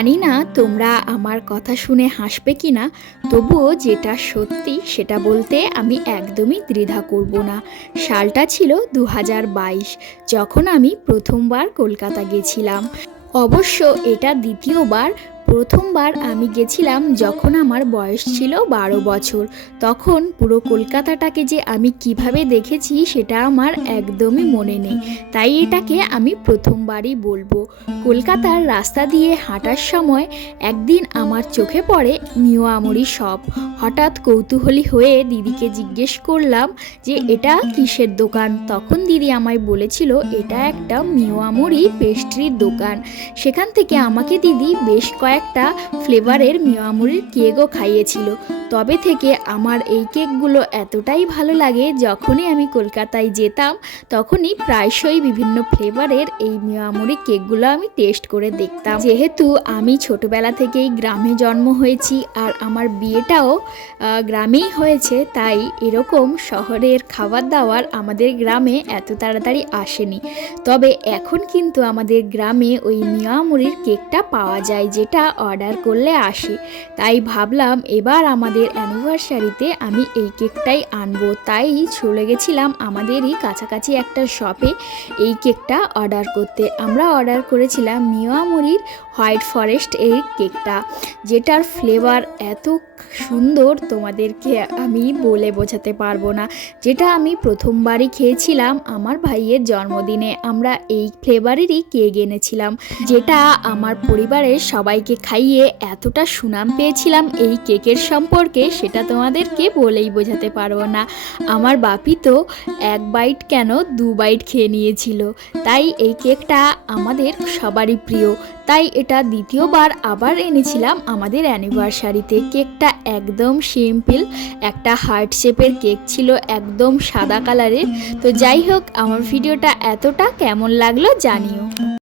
জানি না তোমরা আমার কথা শুনে হাসবে কিনা, তবুও যেটা সত্যি সেটা বলতে আমি একদমই দ্বিধা করব না। সালটা ছিল 2022, যখন আমি প্রথমবার কলকাতা গেছিলাম। অবশ্য এটা দ্বিতীয়বার। প্রথমবার আমি গেছিলাম যখন আমার বয়স ছিল 12 বছর। তখন পুরো কলকাতাটাকে যে আমি কিভাবে দেখেছি সেটা আমার একদমই মনে নেই, তাই এটাকে আমি প্রথমবারই বলবো। কলকাতার রাস্তা দিয়ে হাঁটার সময় একদিন আমার চোখে পড়ে মিওয়ামরি শপ। হঠাৎ কৌতূহলী হয়ে দিদিকে জিজ্ঞেস করলাম যে এটা কিসের দোকান। তখন দিদি আমায় বলেছিল এটা একটা মিওয়ামরি পেস্ট্রির দোকান। সেখান থেকে আমাকে দিদি বেশ কয়েকটা ফ্লেভারের মিওয়ামরির কেকও খাইয়েছিল। তবে থেকে আমার এই কেকগুলো এতটাই ভালো লাগে, যখনই আমি কলকাতায় যেতাম তখনই প্রায়শই বিভিন্ন ফ্লেভারের এই মিওয়ামরি কেকগুলো আমি টেস্ট করে দেখতাম। যেহেতু আমি ছোটবেলা থেকেই গ্রামে জন্ম হয়েছি আর আমার বিয়েটাও গ্রামেই হয়েছে, তাই এরকম শহরের খাবার দাবার আমাদের গ্রামে এত তাড়াতাড়ি আসেনি। তবে এখন কিন্তু আমাদের গ্রামে ওই মিওয়ামরির কেকটা পাওয়া যায়, যেটা অর্ডার করলে আসে। তাই ভাবলাম এবার আমাদের অ্যানিভার্সারিতে আমি এই কেকটাই আনবো। তাই চলে গেছিলাম আমাদেরই কাছাকাছি একটা শপে এই কেকটা অর্ডার করতে। আমরা অর্ডার করেছিলাম মিওয়ামরির হোয়াইট ফরেস্ট এই কেকটা, যেটার ফ্লেভার এত সুন্দর তোমাদেরকে আমি বলে বোঝাতে পারবো না। যেটা আমি প্রথমবারই খেয়েছিলাম আমার ভাইয়ের জন্মদিনে। আমরা এই ফ্লেভারেরই কেক এনেছিলাম, যেটা আমার পরিবারের সবাইকে খাইয়ে এতটা সুনাম পেয়েছিলাম এই কেকের সম্পর্কে, সেটা তোমাদেরকে বলেই বোঝাতে পারবো না। আমার বাপি তো 1 বাইট কেন 2 বাইট খেয়ে নিয়েছিল। তাই এই কেকটা আমাদের সবারই প্রিয়। তাই এটা দ্বিতীয়বার আবার এনেছিলাম আমাদের অ্যানিভার্সারিতে। কেকটা একদম সিম্পল, একটা হার্ট শেপের কেক ছিল, একদম সাদা কালারের। তো যাই হোক, আমার ভিডিওটা এতটা কেমন লাগলো জানিও।